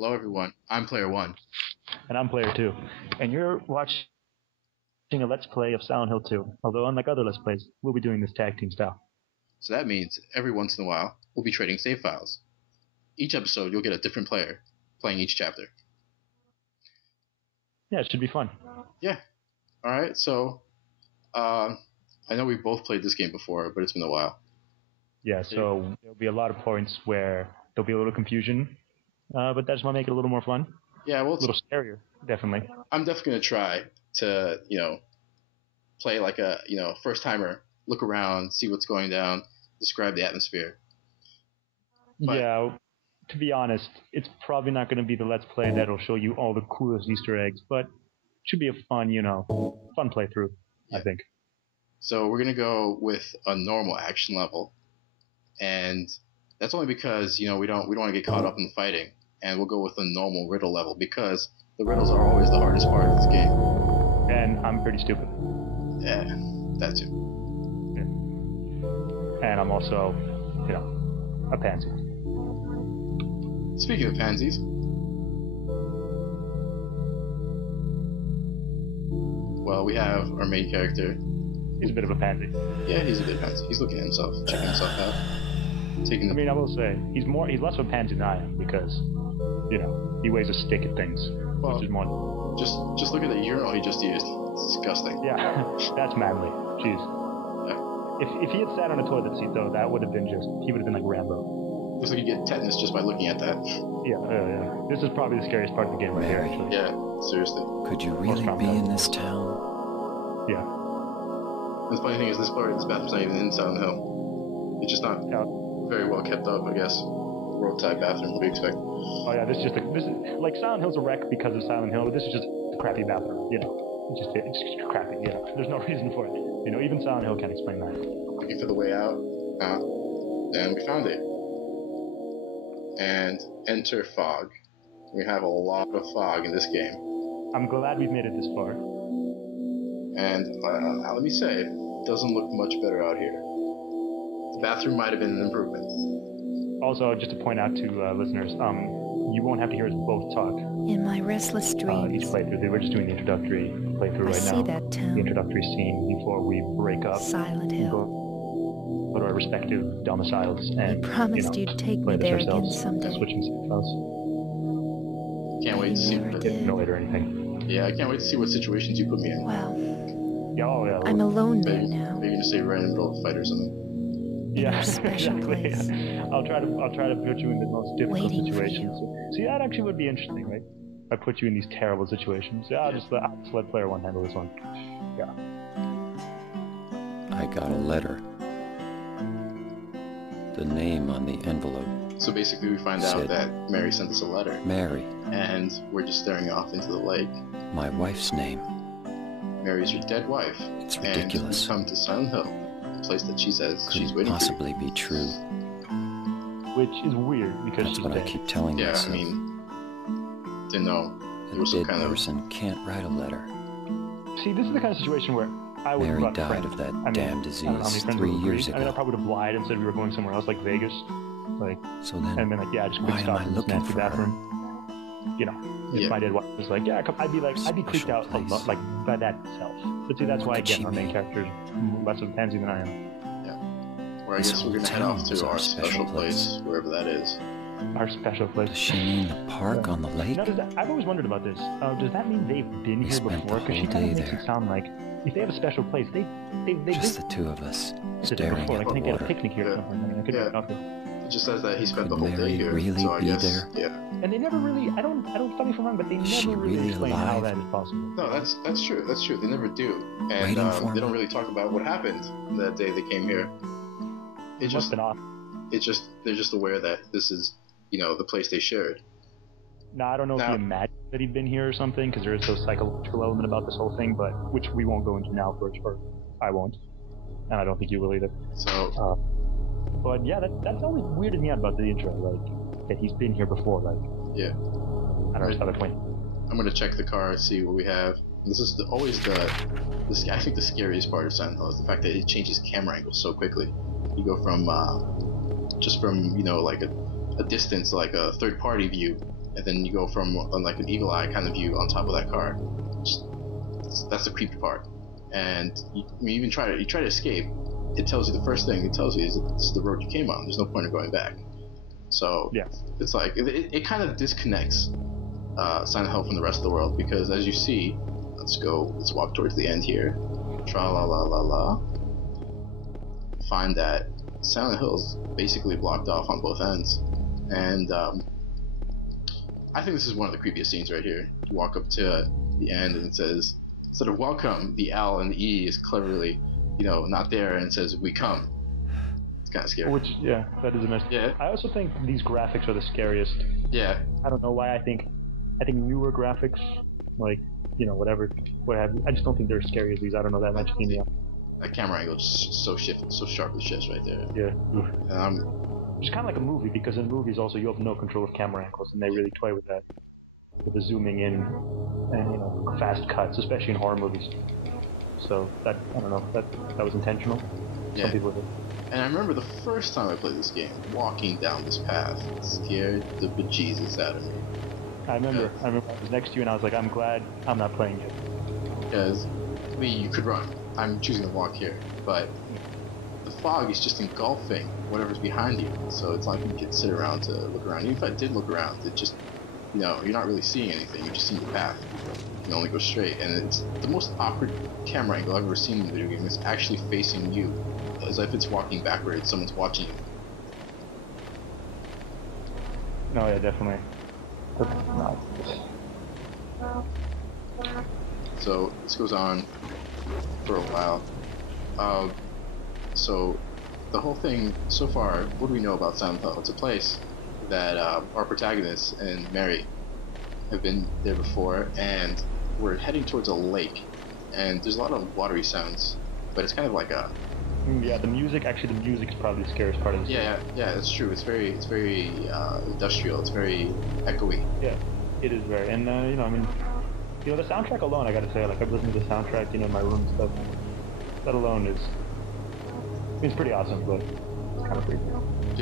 Hello, everyone. I'm Player One. And I'm Player 2. And you're watching a Let's Play of Silent Hill 2. Although, unlike other Let's Plays, we'll be doing this tag team style. So that means every once in a while, we'll be trading save files. Each episode, you'll get a different player playing each chapter. Yeah, it should be fun. Yeah. Alright, so I know we've both played this game before, but it's been a while. Yeah, so there'll be a lot of points where there'll be a little confusion, but that's why make it a little more fun. Yeah, well, a little scarier, definitely. I'm definitely going to try to, play like a, first-timer, look around, see what's going down, describe the atmosphere. But, yeah, to be honest, it's probably not going to be the Let's Play that'll show you all the coolest Easter eggs, but it should be a fun, fun playthrough, yeah. I think. So we're going to go with a normal action level, and that's only because, we don't want to get caught up in the fighting, and we'll go with a normal riddle level, because the riddles are always the hardest part of this game. And I'm pretty stupid. Yeah, that too. Yeah. And I'm also, a pansy. Speaking of pansies, well, we have our main character. He's a bit of a pansy. Yeah, he's a bit pansy. He's looking at himself, checking himself out. I will say, he's less of a pansy than I am, because, he weighs a stick at things. Well, which is more... Just look at the urinal he just used. It's disgusting. Yeah, that's manly. Jeez. Yeah. If he had sat on a toilet seat, though, that would have been he would have been like Rambo. Looks like you get tetanus just by looking at that. Yeah. This is probably the scariest part of the game right here, actually. Yeah, seriously. Could you really be in this town? Yeah. And the funny thing is, this bathroom's not even in Silent Hill. It's just not very well kept up, I guess. Roadside bathroom, what do you expect? Oh yeah, this is like Silent Hill's a wreck because of Silent Hill, but this is just a crappy bathroom, It's just crappy, There's no reason for it. Even Silent Hill can't explain that. Looking for the way out, and we found it. And enter fog. We have a lot of fog in this game. I'm glad we've made it this far. And let me say, it doesn't look much better out here. The bathroom might have been an improvement. Also, just to point out to listeners, you won't have to hear us both talk. In my restless dreams. Each playthrough. We're just doing the introductory playthrough right now. I see that town. The introductory scene before we break up. Silent Hill. Go to our respective domiciles and you promised you'd take me there again someday. Switching files. Can't wait to see no later or anything. Yeah, I can't wait to see what situations you put me in. Well, yeah. I'm alone there now. Maybe just say right in the middle of a fight or something. Yeah, exactly. I'll try to put you in the most difficult situations. See, that actually would be interesting, right? If I put you in these terrible situations. Yeah, I'll just let player one handle this one. Yeah. I got a letter. The name on the envelope. So basically we find out that Mary sent us a letter. Mary. And we're just staring off into the lake. My wife's name. Mary's your dead wife. It's ridiculous. And we come to Silent Hill, the place that she says she's waiting for. Couldn't possibly be true. Which is weird because that's she's what dead. I keep telling myself. Yeah, I mean, didn't know. A dead person can't write a letter. See, this is the kind of situation where I would Mary have brought died friends. of that damn disease 3 years ago. I mean, I probably would have lied and said we were going somewhere else, like Vegas. So then, and then like, I just why stop am I in this looking nasty for bathroom. If my dead wife was like, I'd be creeped out like by that itself. But see, that's why again our main character is less of a pansy than I am. Yeah. Or I guess we're gonna head off to our special place, wherever that is. Our special place. Does she mean the park on the lake? Now, I've always wondered about this. Does that mean they've been here before? Because she kind of makes it sound like if they have a special place, they just the two of us staring at like, the they get a water. picnic here or something. I mean, I could get coffee. It just says that he spent the whole day here. Really so I guess, there? Yeah. And they never really. I don't. Tell me if I'm wrong, but they never really explain how that is possible. No, that's true. That's true. They never do. And they don't really talk about what happened that day they came here. They're just aware that this is, the place they shared. Now, I don't know if he imagined that he'd been here or something, because there is a psychological element about this whole thing, but which we won't go into now, or I won't, and I don't think you will either. So, but yeah, that's always weirded me out about the intro, like that he's been here before, like. Yeah. I don't know the point. I'm gonna check the car, see what we have. This is always I think the scariest part of Silent Hill is the fact that it changes camera angles so quickly. You go from just from like a distance, like a third-party view, and then you go from like an eagle eye kind of view on top of that car. That's the creepy part. And you even try to escape. It tells you the first thing it tells you is this is the road you came on. There's no point in going back. So yeah, it's like it kind of disconnects Silent Hill from the rest of the world, because as you see, let's walk towards the end here. Tra la la la la. Find that Silent Hill's basically blocked off on both ends, and I think this is one of the creepiest scenes right here. You walk up to the end and it says, instead of welcome, the L and the E is cleverly, not there, and it says we come. It's kind of scary. Which, yeah, that is a mess. Yeah. I also think these graphics are the scariest. Yeah. I don't know why. I think newer graphics, like, whatever, what have you. I just don't think they're as scary as these. I don't know that much. That camera angle is so sharply shifts right there. Yeah. It's kind of like a movie, because in movies also you have no control of camera angles, and they really toy with that, with the zooming in and fast cuts, especially in horror movies. So that, I don't know, that was intentional. Yeah. Some people did. And I remember the first time I played this game, walking down this path scared the bejesus out of me. I remember I was next to you and I was like, I'm glad I'm not playing it. Because, you could run. I'm choosing to walk here, but the fog is just engulfing whatever's behind you, so it's not like you can sit around to look around. Even if I did look around, it just, you're not really seeing anything, you're just seeing the path. You can only go straight, and it's the most awkward camera angle I've ever seen in a video game. It's actually facing you, as if it's walking backwards, someone's watching you. No, yeah, definitely. So this goes on for a while. So the whole thing so far, what do we know about Silent Hill? It's a place that our protagonists and Mary have been there before, and we're heading towards a lake, and there's a lot of watery sounds, but it's kind of like a... Yeah, the music is probably the scariest part of this. Yeah, that's true. It's very industrial. It's very echoey. Yeah, it is very, and the soundtrack alone, I gotta say, like, I've listened to the soundtrack, in my room and stuff. That alone is pretty awesome, but it's kind of creepy.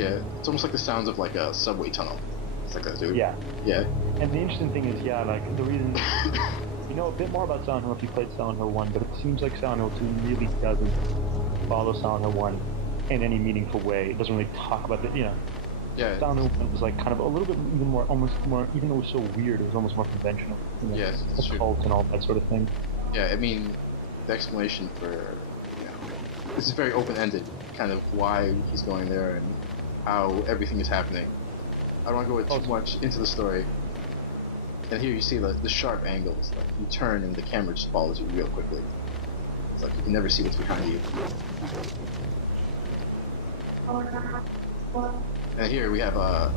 Yeah, it's almost like the sounds of like a subway tunnel. It's like that, dude. Yeah. Yeah. And the interesting thing is, like, the reason, you know a bit more about Silent Hill if you played Silent Hill 1, but it seems like Silent Hill 2 really doesn't follow Silent Hill 1 in any meaningful way. It doesn't really talk about the, Yeah. Silent Hill 1 was like kind of a little bit even more, almost more, even though it was so weird, it was almost more conventional. Yes, it's true. Cult and all that sort of thing. Yeah, I mean, the explanation for, this is very open-ended, kind of why he's going there and how everything is happening. I don't want to go too much into the story. And here you see the sharp angles. Like, you turn and the camera just follows you real quickly. It's like you can never see what's behind you. And here we have a,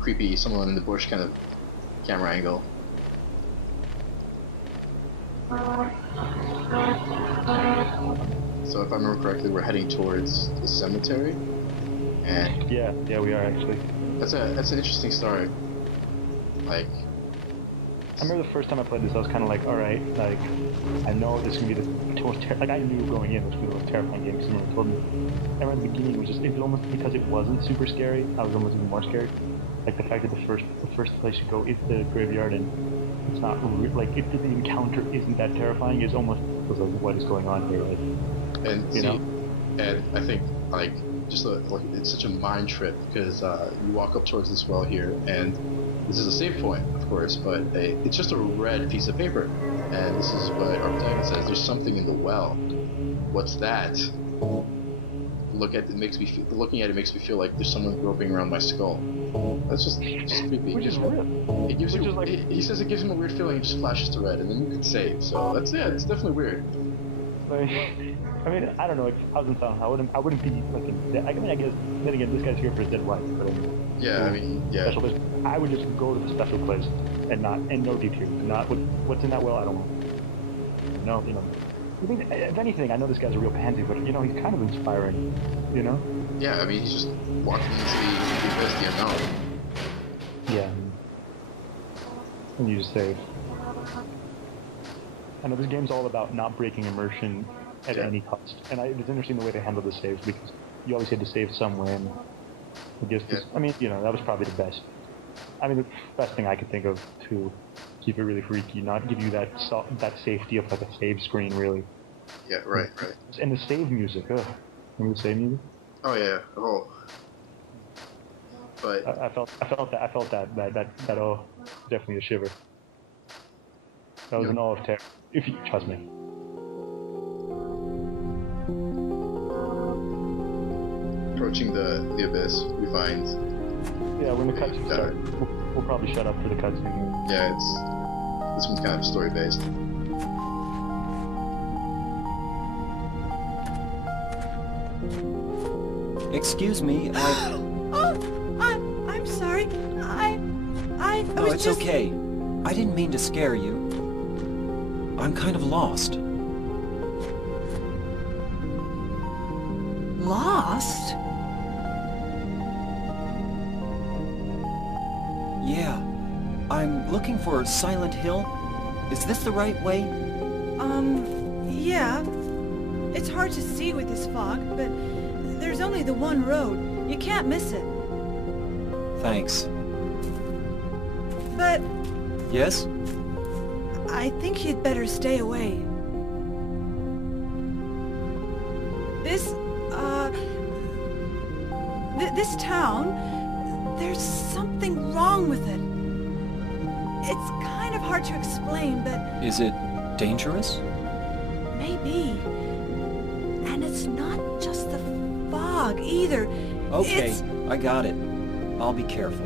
creepy, someone in the bush kind of camera angle. So if I remember correctly, we're heading towards the cemetery. And yeah, we are actually. That's an interesting story. Like, I remember the first time I played this, I was kind of like, alright, like, I know this is going to be the most like, I knew going in this was the most terrifying game, because someone told me. I remember the beginning, it was almost, because it wasn't super scary, I was almost even more scared. Like, the fact that the first place you go is the graveyard, and it's not, like, if the encounter isn't that terrifying, it's almost, was like, what is going on here, like, and and I think, like, just like, it's such a mind trip, because you walk up towards this well here, and this is a save point, of course, but it's just a red piece of paper, and this is what our protagonist says: "There's something in the well. What's that?" Looking at it makes me feel like there's someone groping around my skull. That's just creepy. Which is weird. It gives you. Like, he says it gives him a weird feeling. It just flashes to red, and then you can save. So it's definitely weird. Like, I mean, I don't know. If I was in Silent Hill, I wouldn't be like. I guess. Then again, this guy's here for his dead wife. But yeah. Special place. I would just go to the special place and no details. Not what's in that well. I don't know. No, I mean, if anything, I know this guy's a real pansy, but he's kind of inspiring. Yeah, I mean, he's just walking into the abyss, the unknown. Yeah. And you just save. I know this game's all about not breaking immersion at any cost, and it was interesting the way they handled the saves, because you always had to save somewhere. And I guess I mean, that was probably the best. I mean, the best thing I could think of to keep it really freaky, not give you that safety of like a save screen, really. Yeah, right. And the save music, remember the save music? Oh yeah. Oh. But I felt that oh, definitely a shiver. That was an awe of terror. If you trust me. approaching the abyss, we find. Yeah, when the cutscene starts, we'll probably shut up for the cutscene. Yeah, this one's kind of story based. Excuse me, I'm sorry. I No, was it's just... okay. I didn't mean to scare you. I'm kind of lost. Lost? Yeah. I'm looking for Silent Hill. Is this the right way? Yeah. It's hard to see with this fog, but there's only the one road. You can't miss it. Thanks. But Yes? I think you'd better stay away. This town, there's something wrong with it. It's kind of hard to explain, but... Is it dangerous? Maybe. And it's not just the fog, either. Okay, I got it. I'll be careful.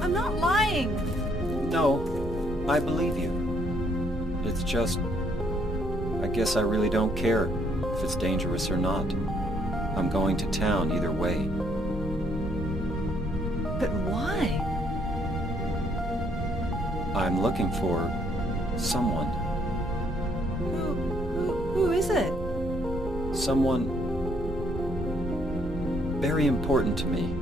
I'm not lying. No, I believe you. It's just... I guess I really don't care if it's dangerous or not. I'm going to town either way. But why? I'm looking for someone. Who is it? Someone very important to me.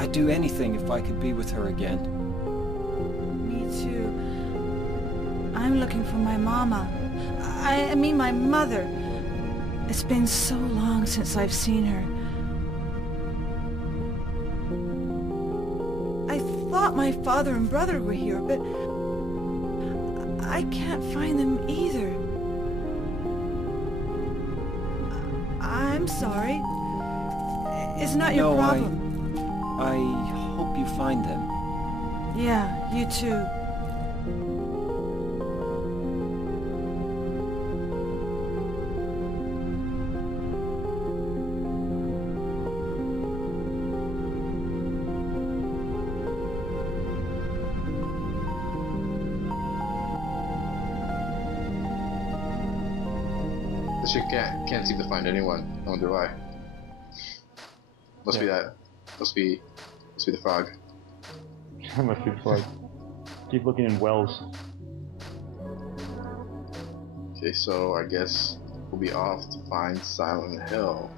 I'd do anything if I could be with her again. Me too. I'm looking for my mama. I mean my mother. It's been so long since I've seen her. I thought my father and brother were here, but I can't find them either. I'm sorry. It's not your problem. I hope you find them. Yeah, you too. This shit can't seem to find anyone. I wonder why. Must be that. Must be the fog. Must be the fog. Keep looking in wells. Okay, so I guess we'll be off to find Silent Hill.